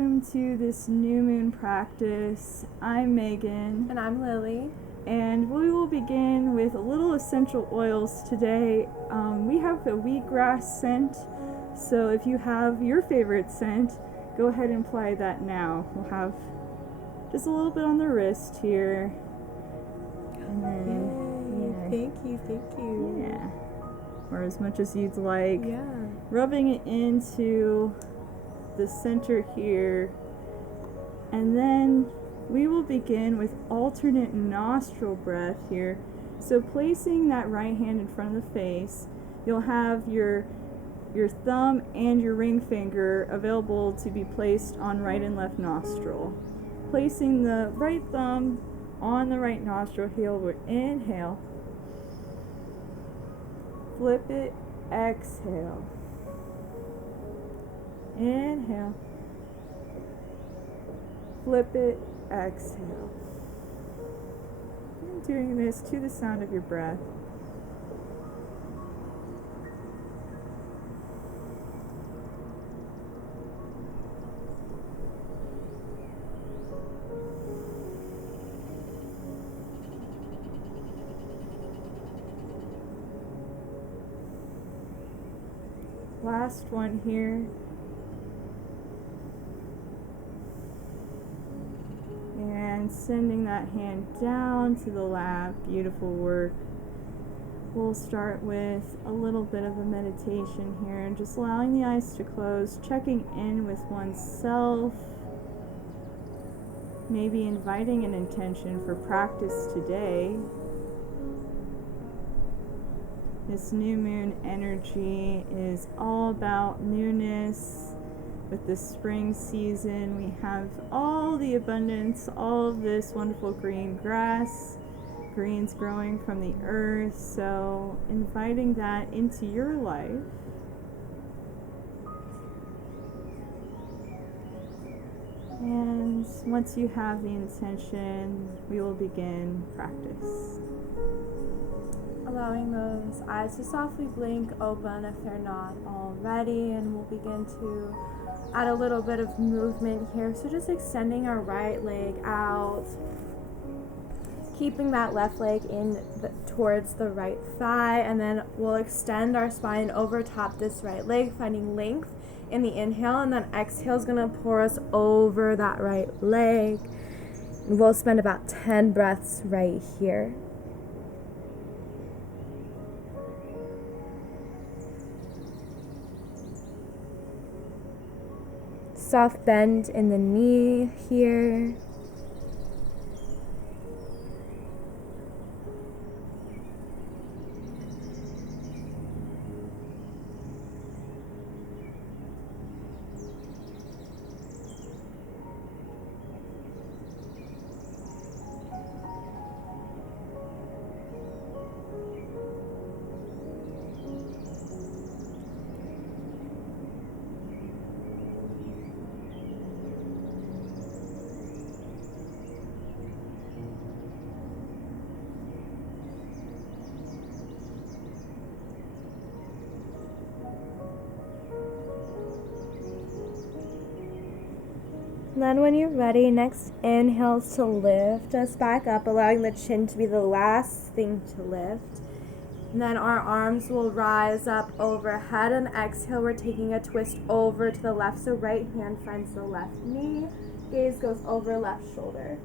welcome to this new moon practice. I'm Megan. And I'm Lily. And we will begin with a little essential oils today. We have the wheatgrass scent, so if you have your favorite scent, go ahead and apply that now. We'll have just a little bit on the wrist here. And then, Thank you. Yeah. Or as much as you'd like. Yeah. Rubbing it into the center here. And then we will begin with alternate nostril breath here. So placing that right hand in front of the face, you'll have your thumb and your ring finger available to be placed on right and left nostril. Placing the right thumb on the right nostril, we'll inhale. Flip it, exhale. Inhale. Flip it, exhale. And doing this to the sound of your breath. Last one here. And sending that hand down to the lap. Beautiful work. We'll start with a little bit of a meditation here and just allowing the eyes to close, checking in with oneself, maybe inviting an intention for practice today. This new moon energy is all about newness. With the spring season, we have all the abundance, all of this wonderful green grass, greens growing from the earth. So inviting that into your life. And once you have the intention, we will begin practice. Allowing those eyes to softly blink open if they're not already, and we'll begin to add a little bit of movement here. So just extending our right leg out, keeping that left leg towards the right thigh, and then we'll extend our spine over top this right leg, finding length in the inhale, and then exhale is going to pour us over that right leg. And we'll spend about 10 breaths right here. Soft bend in the knee here. Then when you're ready, next inhale to lift us back up, allowing the chin to be the last thing to lift. And then our arms will rise up overhead, and exhale, we're taking a twist over to the left. So right hand finds the left knee, gaze goes over left shoulder.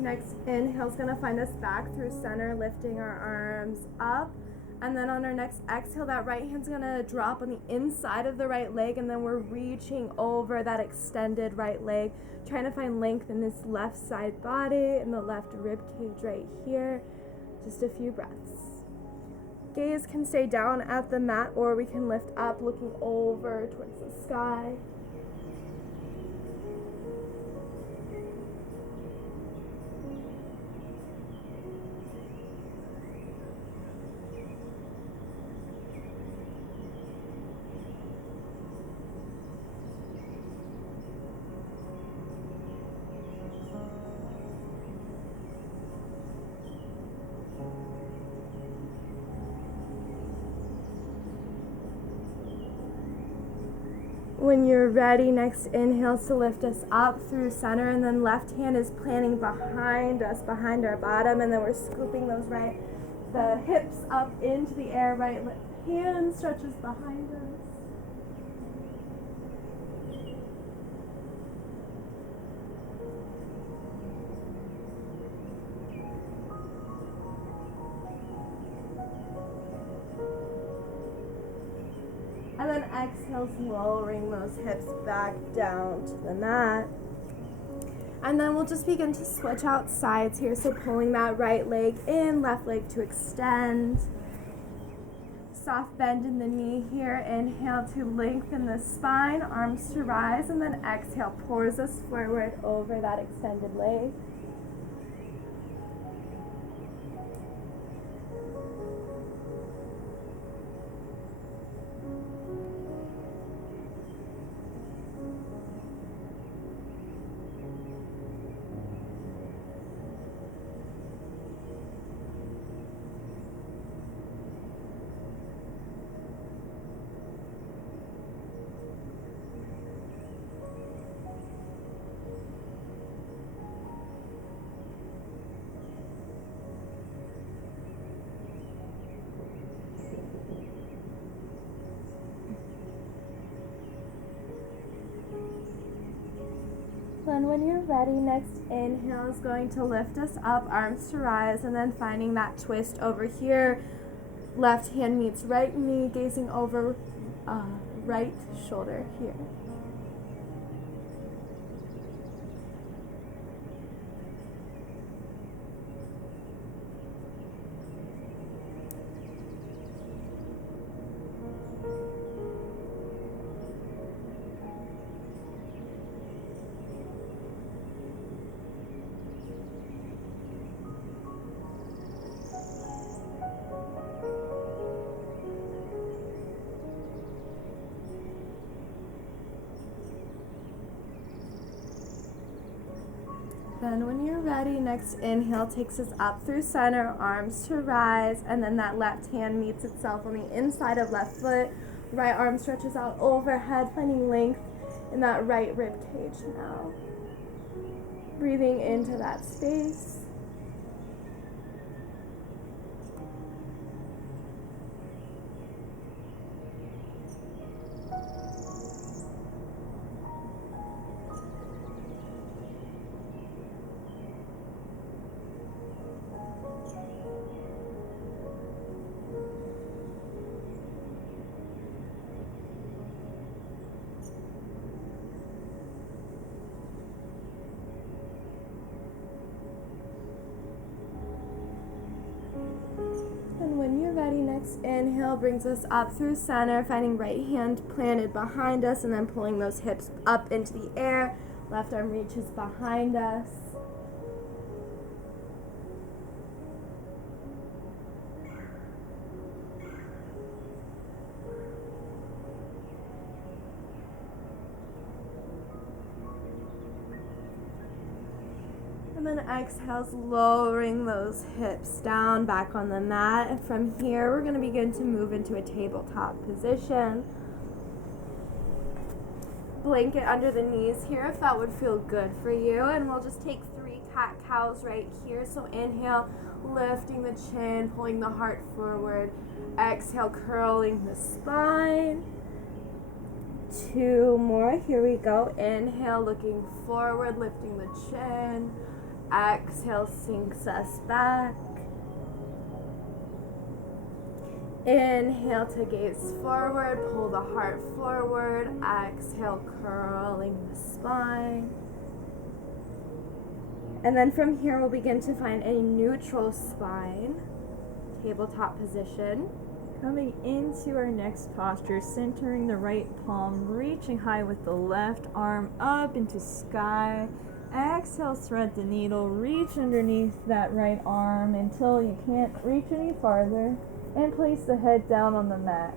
Next inhale is going to find us back through center, lifting our arms up. And then on our next exhale, that right hand's going to drop on the inside of the right leg, and then we're reaching over that extended right leg, trying to find length in this left side body and the left rib cage right here. Just a few breaths. Gaze can stay down at the mat, or we can lift up looking over towards the sky. When you're ready, next inhale to lift us up through center, and then left hand is planting behind us, behind our bottom, and then we're scooping the hips up into the air, right hand stretches behind us. And then exhale, lowering those hips back down to the mat. And then we'll just begin to switch out sides here. So pulling that right leg in, left leg to extend. Soft bend in the knee here. Inhale to lengthen the spine, arms to rise, and then exhale, pours us forward over that extended leg. Then when you're ready, next inhale is going to lift us up, arms to rise, and then finding that twist over here. Left hand meets right knee, gazing over right shoulder here. Then when you're ready, next inhale takes us up through center, arms to rise, and then that left hand meets itself on the inside of left foot. Right arm stretches out overhead, finding length in that right rib cage now. Breathing into that space. When you're ready, next inhale brings us up through center, finding right hand planted behind us, and then pulling those hips up into the air. Left arm reaches behind us. And then exhales, lowering those hips down, back on the mat. And from here, we're going to begin to move into a tabletop position. Blanket under the knees here if that would feel good for you. And we'll just take 3 cat-cows right here. So inhale, lifting the chin, pulling the heart forward. Exhale, curling the spine. 2 more. Here we go. Inhale, looking forward, lifting the chin. Exhale, sinks us back. Inhale to gaze forward, pull the heart forward. Exhale, curling the spine. And then from here, we'll begin to find a neutral spine, tabletop position. Coming into our next posture, centering the right palm, reaching high with the left arm up into sky. Exhale, thread the needle, reach underneath that right arm until you can't reach any farther, and place the head down on the mat.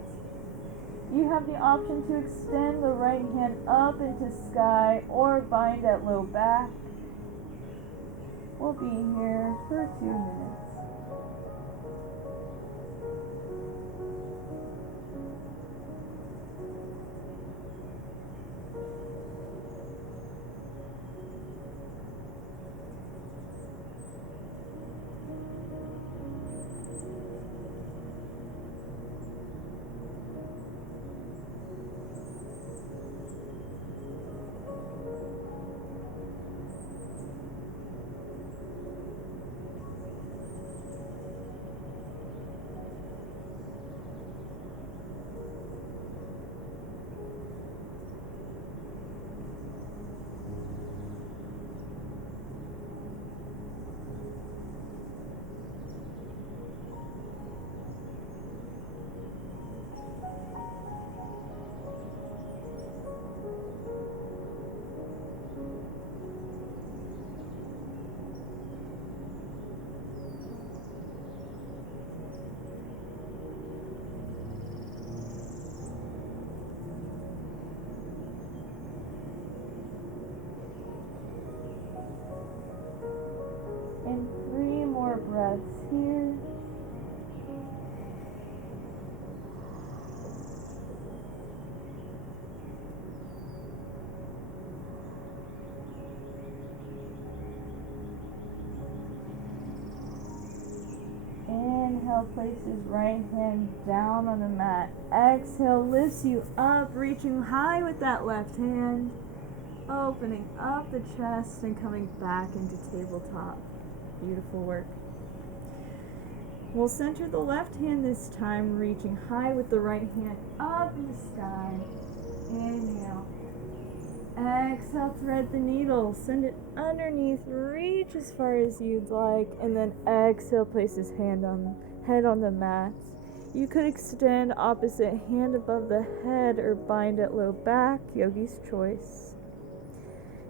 You have the option to extend the right hand up into sky or bind at low back. We'll be here for 2 minutes. And 3 more breaths here. Inhale, places right hand down on the mat. Exhale, lifts you up, reaching high with that left hand. Opening up the chest and coming back into tabletop. Beautiful work. We'll center the left hand this time, reaching high with the right hand up in the sky. Inhale. Exhale, thread the needle. Send it underneath, reach as far as you'd like, and then exhale, place his head on the mat. You could extend opposite hand above the head or bind at low back, yogi's choice.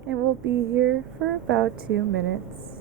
And we'll be here for about 2 minutes.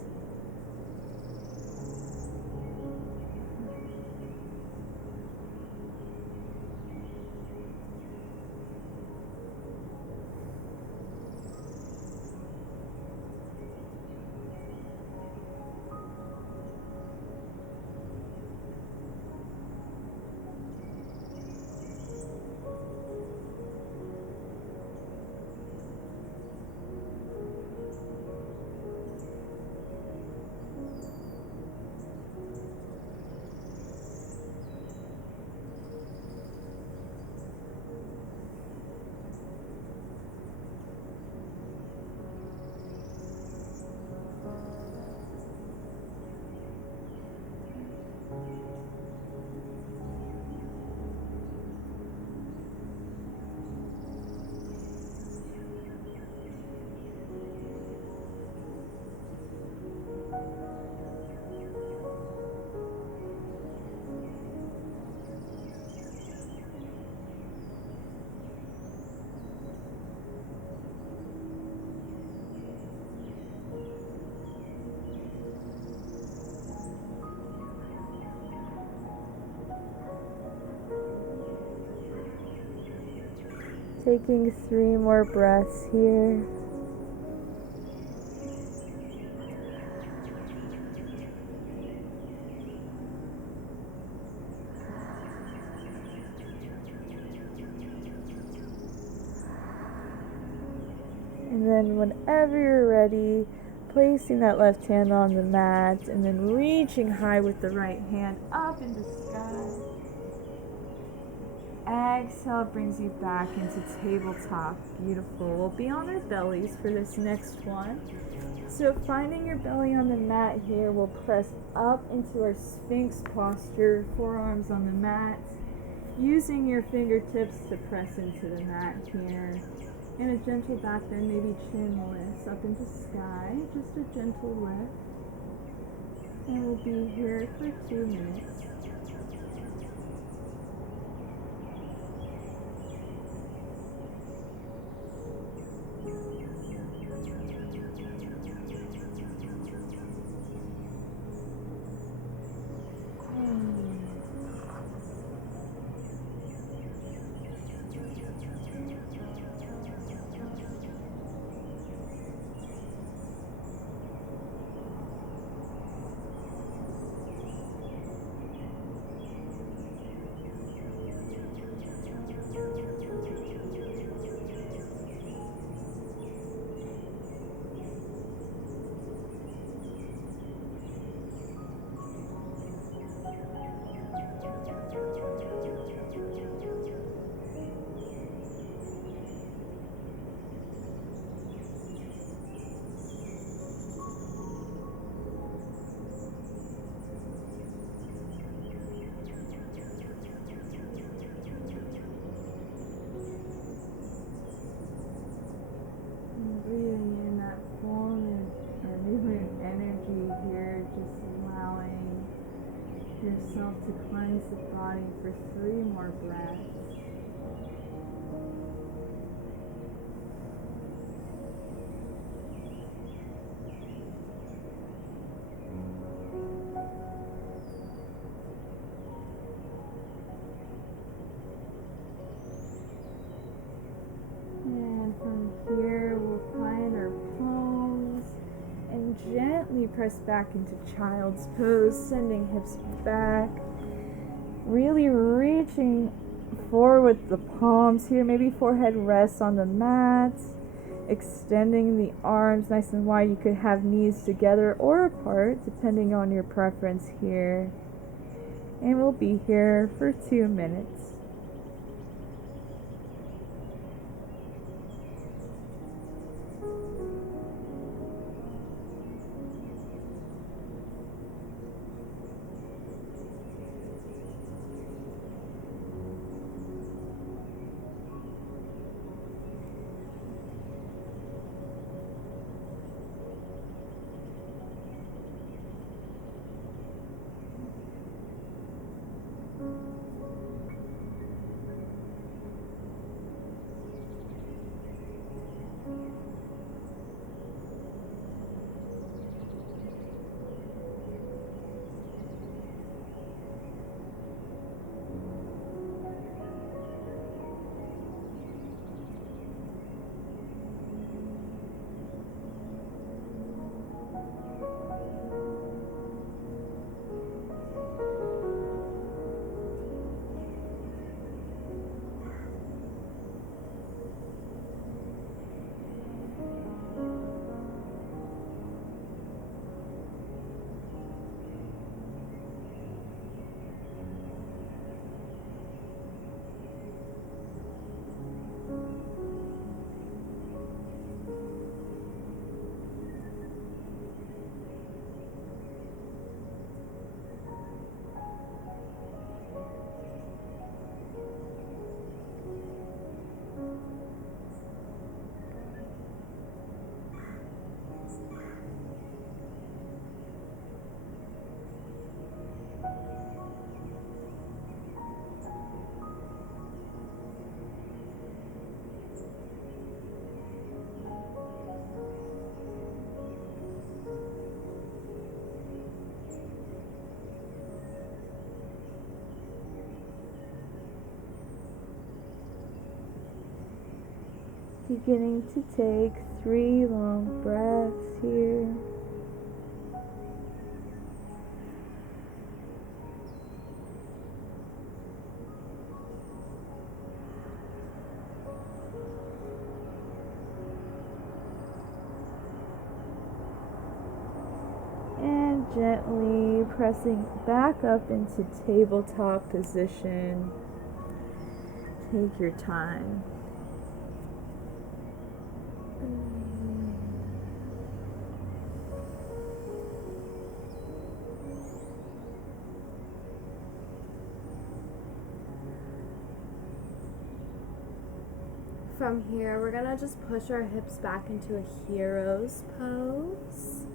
Taking 3 more breaths here. And then whenever you're ready, placing that left hand on the mat and then reaching high with the right hand up into the sky. Exhale brings you back into tabletop. Beautiful. We'll be on our bellies for this next one. So finding your belly on the mat here, we'll press up into our Sphinx posture, forearms on the mat, using your fingertips to press into the mat here. And a gentle back bend, maybe chin lifts up into sky, just a gentle lift. And we'll be here for 2 minutes. Breathing in that full movement energy here, just allowing yourself to cleanse the body for 3 more breaths. And from here, we'll find our palms and gently press back into child's pose, sending hips back. Really reaching forward with the palms here. Maybe forehead rests on the mat. Extending the arms nice and wide. You could have knees together or apart, depending on your preference here. And we'll be here for 2 minutes. Beginning to take 3 long breaths here. And gently pressing back up into tabletop position. Take your time. from here, we're gonna just push our hips back into a hero's pose.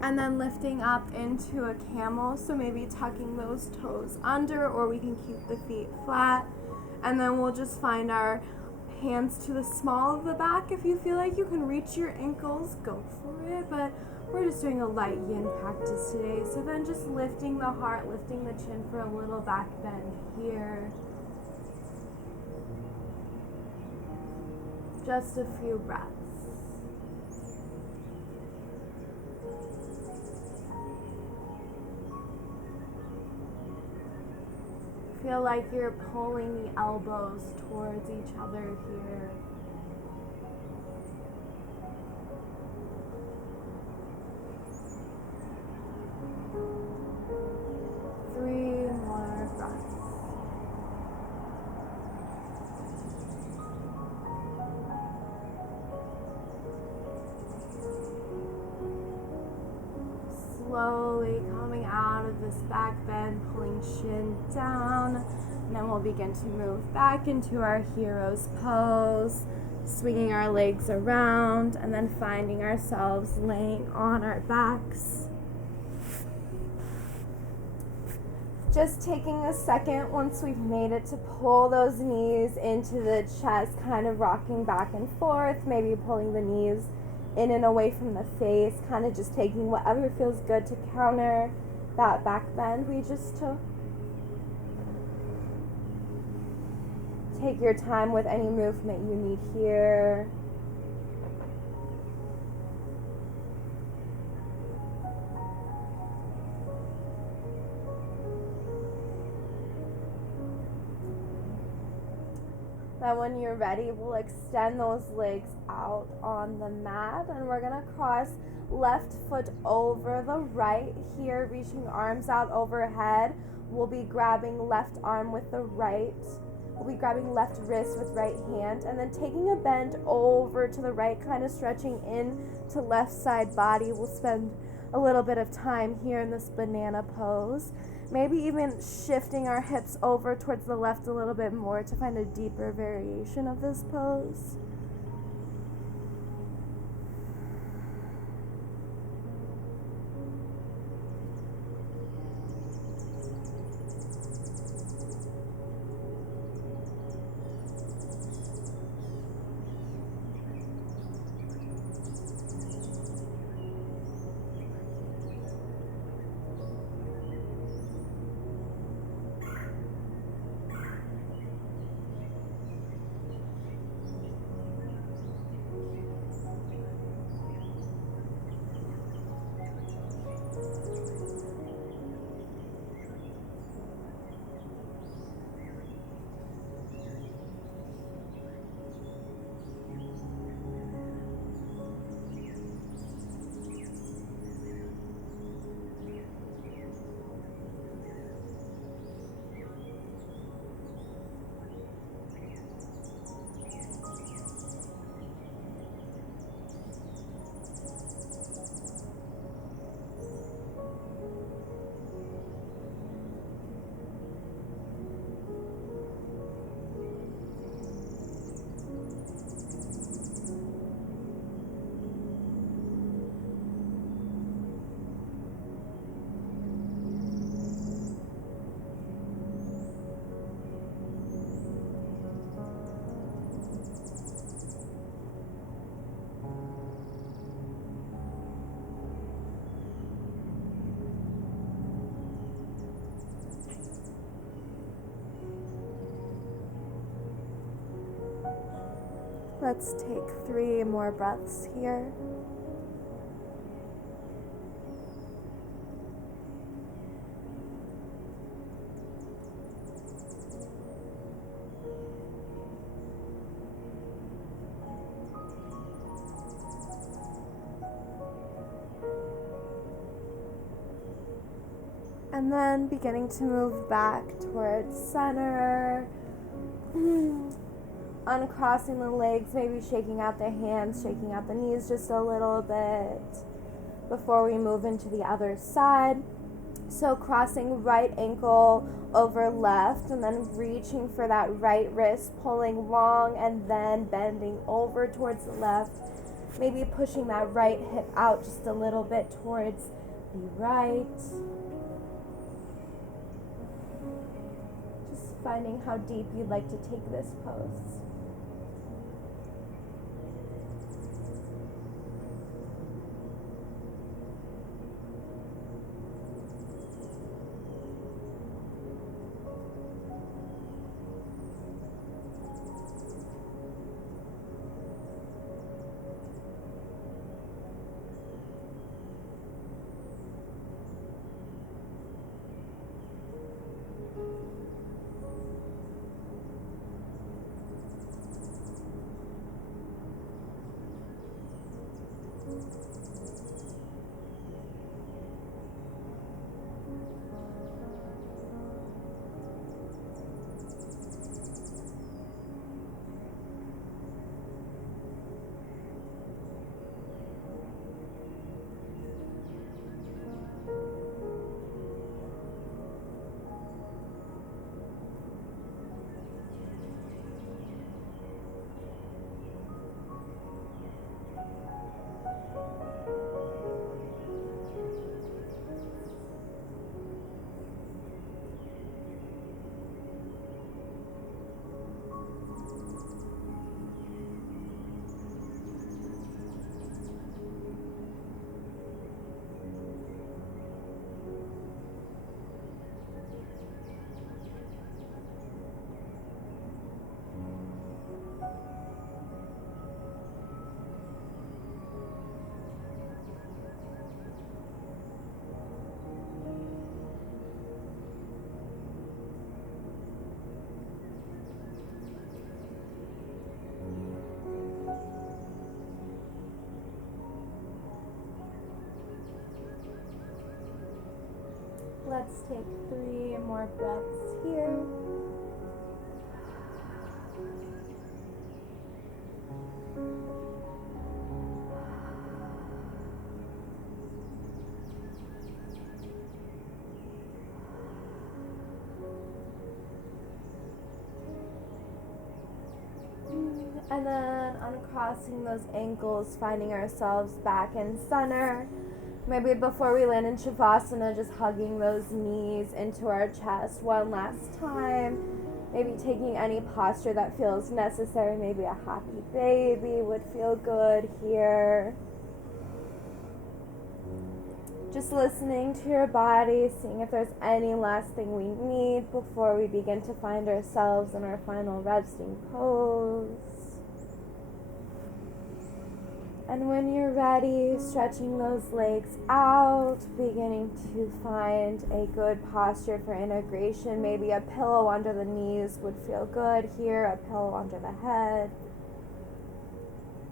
And then lifting up into a camel, so maybe tucking those toes under, or we can keep the feet flat. And then we'll just find our hands to the small of the back. If you feel like you can reach your ankles, go for it, but we're just doing a light yin practice today. So then just lifting the heart, lifting the chin for a little back bend here. Just a few breaths. Feel like you're pulling the elbows towards each other here. Three more breaths. Slowly coming out of this back bend, pulling chin down, and then we'll begin to move back into our hero's pose, swinging our legs around, and then finding ourselves laying on our backs. Just taking a second once we've made it to pull those knees into the chest, kind of rocking back and forth, maybe pulling the knees in and away from the face, kind of just taking whatever feels good to counter that back bend we just took. Take your time with any movement you need here. Then when you're ready, we'll extend those legs out on the mat, and we're gonna cross left foot over the right here, reaching arms out overhead. We'll be grabbing left arm with the right. We'll be grabbing left wrist with right hand, and then taking a bend over to the right, kind of stretching in to left side body. We'll spend a little bit of time here in this banana pose. Maybe even shifting our hips over towards the left a little bit more to find a deeper variation of this pose. Let's take 3 more breaths here. And then beginning to move back towards center. Uncrossing the legs, maybe shaking out the hands, shaking out the knees just a little bit before we move into the other side. So crossing right ankle over left, and then reaching for that right wrist, pulling long, and then bending over towards the left. Maybe pushing that right hip out just a little bit towards the right. Just finding how deep you'd like to take this pose. Let's take 3 more breaths here. And then uncrossing those ankles, finding ourselves back in center. Maybe before we land in Shavasana, just hugging those knees into our chest one last time. Maybe taking any posture that feels necessary. Maybe a happy baby would feel good here. Just listening to your body, seeing if there's any last thing we need before we begin to find ourselves in our final resting pose. And when you're ready, stretching those legs out, beginning to find a good posture for integration. Maybe a pillow under the knees would feel good here, a pillow under the head.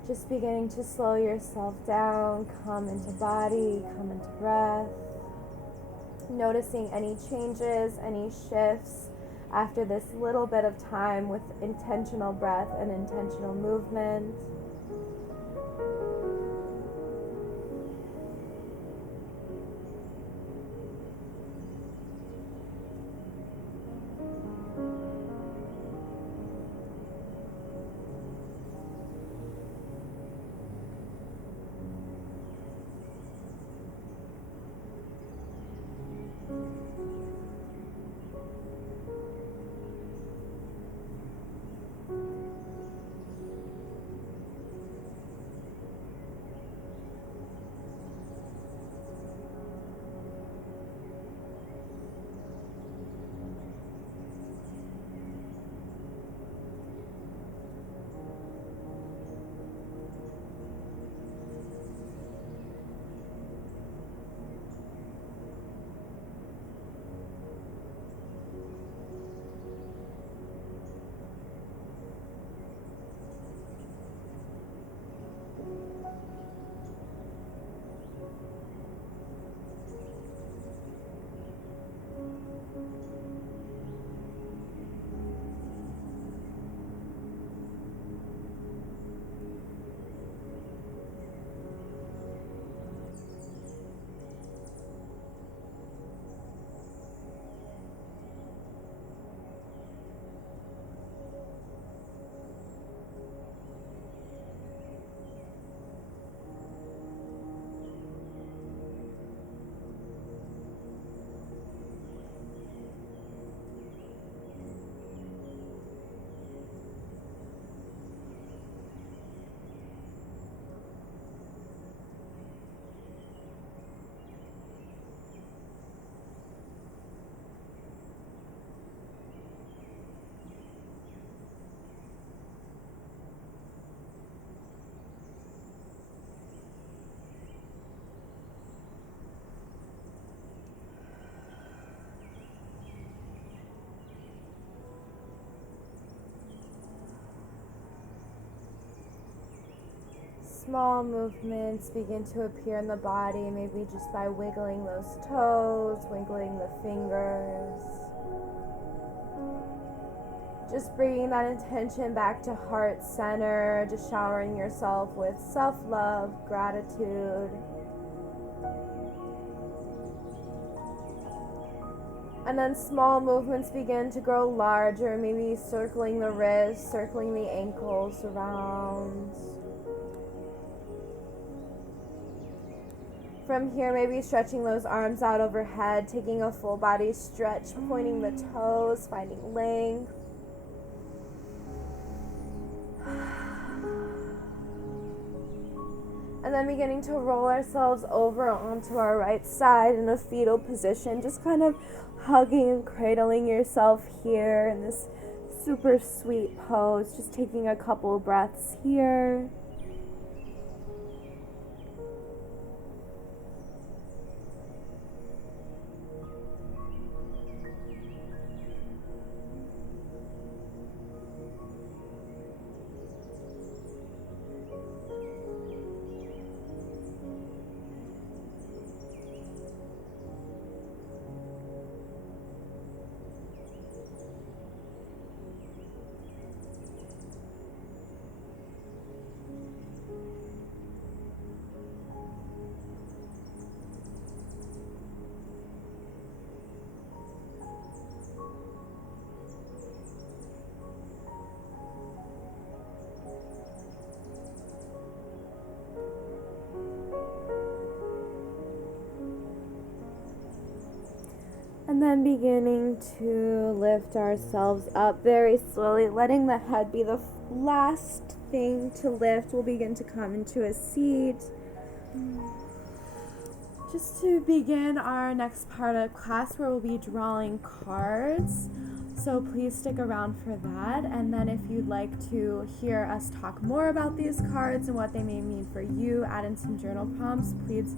Just beginning to slow yourself down, come into body, come into breath. Noticing any changes, any shifts after this little bit of time with intentional breath and intentional movement. small movements begin to appear in the body, maybe just by wiggling those toes, wiggling the fingers. Just bringing that intention back to heart center, just showering yourself with self-love, gratitude. And then small movements begin to grow larger, maybe circling the wrists, circling the ankles around. From here, maybe stretching those arms out overhead, taking a full body stretch, pointing the toes, finding length. And then beginning to roll ourselves over onto our right side in a fetal position, just kind of hugging and cradling yourself here in this super sweet pose, just taking a couple breaths here. And then beginning to lift ourselves up very slowly, letting the head be the last thing to lift. We'll begin to come into a seat. Just to begin our next part of class, where we'll be drawing cards. So please stick around for that. And then if you'd like to hear us talk more about these cards and what they may mean for you, add in some journal prompts, please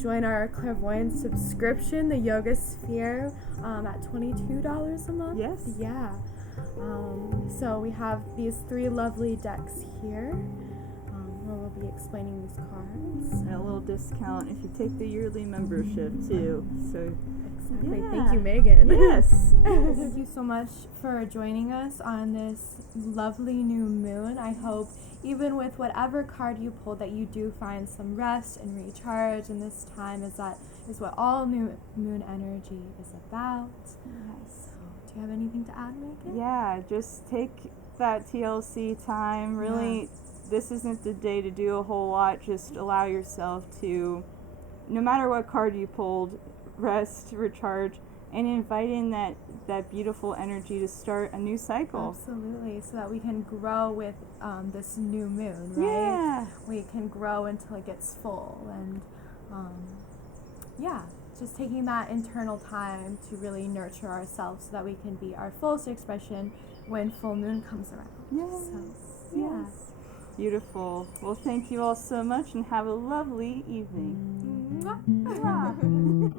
join our Clairvoyance subscription, the Yoga Sphere, at $22 a month. Yes. Yeah. So we have these 3 lovely decks here, where we'll be explaining these cards. And a little discount if you take the yearly membership too. So Exactly. yeah. Thank you, Megan. Yes. Thank you so much for joining us on this lovely new moon. I hope even with whatever card you pulled that you do find some rest and recharge in this time, as that is what all new moon energy is about. Yes. So, do you have anything to add, Megan? Yeah, just take that TLC time. Really, this isn't the day to do a whole lot. Just allow yourself to, no matter what card you pulled, rest, recharge, and invite in that beautiful energy to start a new cycle. Absolutely, so that we can grow with this new moon, right? Yeah. We can grow until it gets full, and just taking that internal time to really nurture ourselves so that we can be our fullest expression when full moon comes around. Yes. So, yeah. Yes. Beautiful. Well, thank you all so much and have a lovely evening. Mwah.